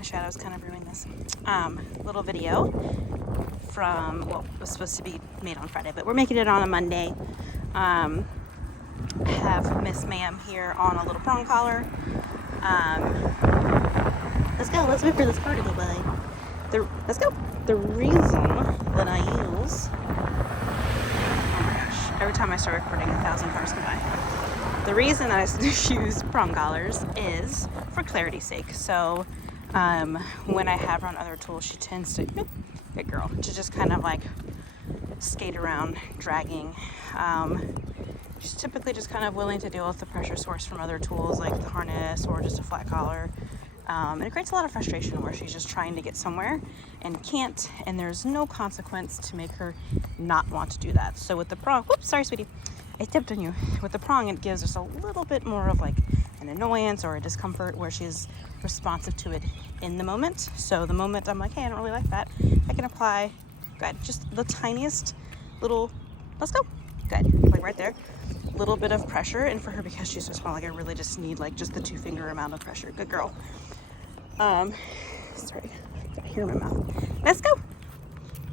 My shadows kind of ruined this. Little video from what was supposed to be made on Friday, but we're making it on a Monday. Have Miss Ma'am here on a little prong collar. Let's go. Let's wait for this car to go by. Let's go. The reason that I use, oh my gosh, every time I start recording, 1,000 cars go by. The reason I use prong collars is for clarity's sake. So when I have her on other tools, she tends to, good girl, to just kind of like skate around, dragging. She's typically just kind of willing to deal with the pressure source from other tools like the harness or just a flat collar. And it creates a lot of frustration where she's just trying to get somewhere and can't, and there's no consequence to make her not want to do that. So with the prong, whoops, sorry, sweetie, I stepped on you. With the prong, it gives us a little bit more of like an annoyance or a discomfort where she's responsive to it in the moment. So the moment I'm like, hey, I don't really like that, I can apply, good, just the tiniest little, let's go, good, like right there. Little bit of pressure, and for her, because she's so small, like I really just need like just the 2-finger amount of pressure. Good girl. Sorry, got hair in my mouth. Let's go.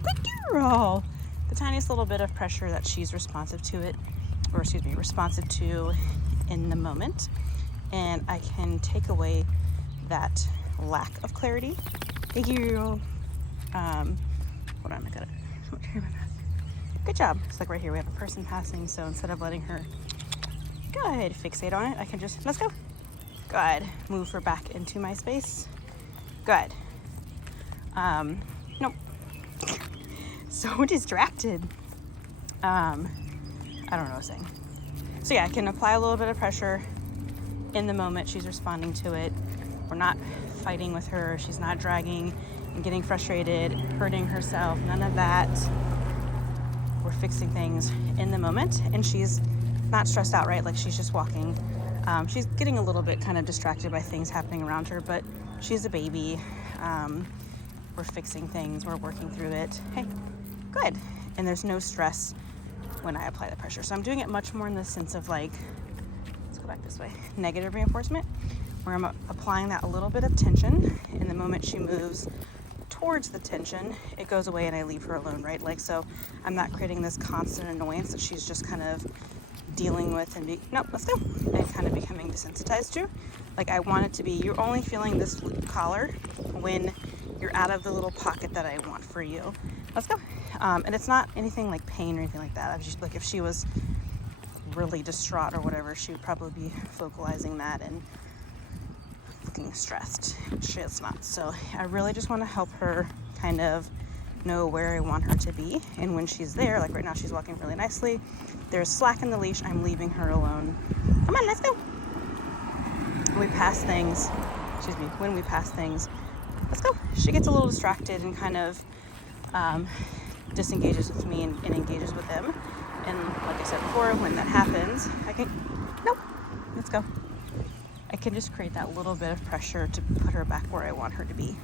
Good girl. The tiniest little bit of pressure that she's responsive to it, or excuse me, responsive to in the moment, and I can take away that lack of clarity. Thank you. Hold on, I got it. So much hair in my mouth. Good job. It's like right here we have a person passing, so instead of letting her good fixate on it, I can just, let's go. Good. Move her back into my space. Good. Nope. So distracted. I don't know what I was saying. So yeah, I can apply a little bit of pressure in the moment she's responding to it. We're not fighting with her. She's not dragging and getting frustrated, hurting herself, none of that. We're fixing things in the moment, and she's not stressed out, right? Like she's just walking. She's getting a little bit kind of distracted by things happening around her, but she's a baby. We're fixing things, we're working through it. Hey, good. And there's no stress when I apply the pressure. So I'm doing it much more in the sense of like, let's go back this way, negative reinforcement, where I'm applying that a little bit of tension, and the moment she moves towards the tension, it goes away and I leave her alone, right? Like, so I'm not creating this constant annoyance that she's just kind of dealing with and let's go, and kind of becoming desensitized to. Like I want it to be, you're only feeling this collar when you're out of the little pocket that I want for you. Let's go. And it's not anything like pain or anything like that. I was just like, if she was really distraught or whatever, she would probably be vocalizing that and looking stressed, which she is not. So I really just want to help her kind of know where I want her to be, and when she's there, like right now she's walking really nicely, there's slack in the leash, I'm leaving her alone. Come on, let's go. When we pass things, let's go. She gets a little distracted and kind of disengages with me and engages with them. And like I said before, when that happens, let's go. I can just create that little bit of pressure to put her back where I want her to be.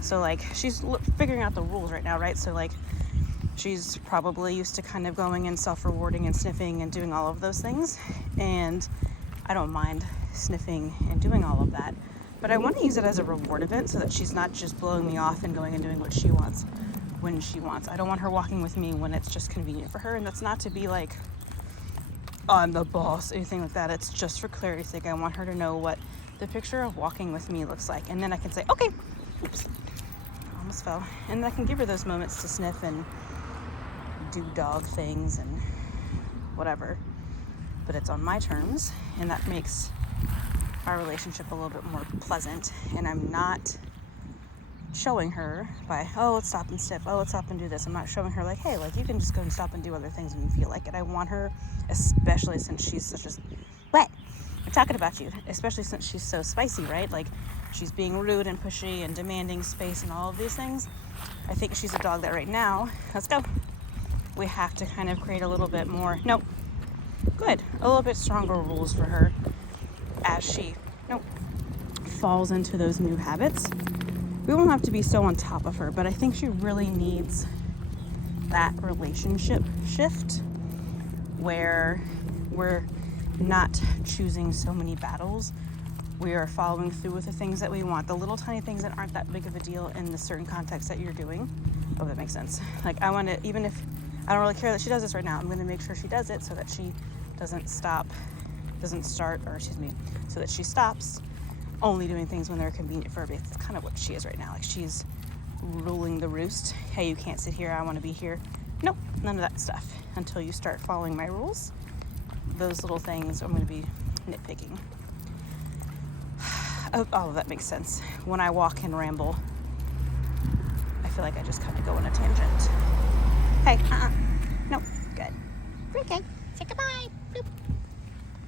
So like she's figuring out the rules right now, right? So like she's probably used to kind of going and self-rewarding and sniffing and doing all of those things. And I don't mind sniffing and doing all of that. But I want to use it as a reward event so that she's not just blowing me off and going and doing what she wants when she wants. I don't want her walking with me when it's just convenient for her. And that's not to be like, I'm the boss, anything like that. It's just for clarity's sake. I want her to know what the picture of walking with me looks like. And then I can say, okay, oops, almost fell. And I can give her those moments to sniff and do dog things and whatever. But it's on my terms, and that makes our relationship a little bit more pleasant. And I'm not showing her by, oh, let's stop and sniff, oh, let's stop and do this. I'm not showing her like, hey, like you can just go and stop and do other things when you feel like it. I want her, especially since she's such a, what? I'm talking about you, especially since she's so spicy, right? Like she's being rude and pushy and demanding space and all of these things. I think she's a dog that right now, let's go. We have to kind of create a little bit more, good, a little bit stronger rules for her as she, falls into those new habits. We won't have to be so on top of her, but I think she really needs that relationship shift where we're not choosing so many battles We are following through with the things that we want, the little tiny things that aren't that big of a deal in the certain context that you're doing. Oh, that makes sense. Like, I want to, even if I don't really care that she does this right now, I'm going to make sure she does it so that she doesn't start, so that she stops only doing things when they're convenient for her. It's kind of what she is right now. Like, she's ruling the roost. Hey, you can't sit here. I want to be here. Nope, none of that stuff. Until you start following my rules, those little things I'm going to be nitpicking. Oh, that makes sense. When I walk and ramble, I feel like I just kind of go on a tangent. Hey, nope, good. Okay, say goodbye. Boop.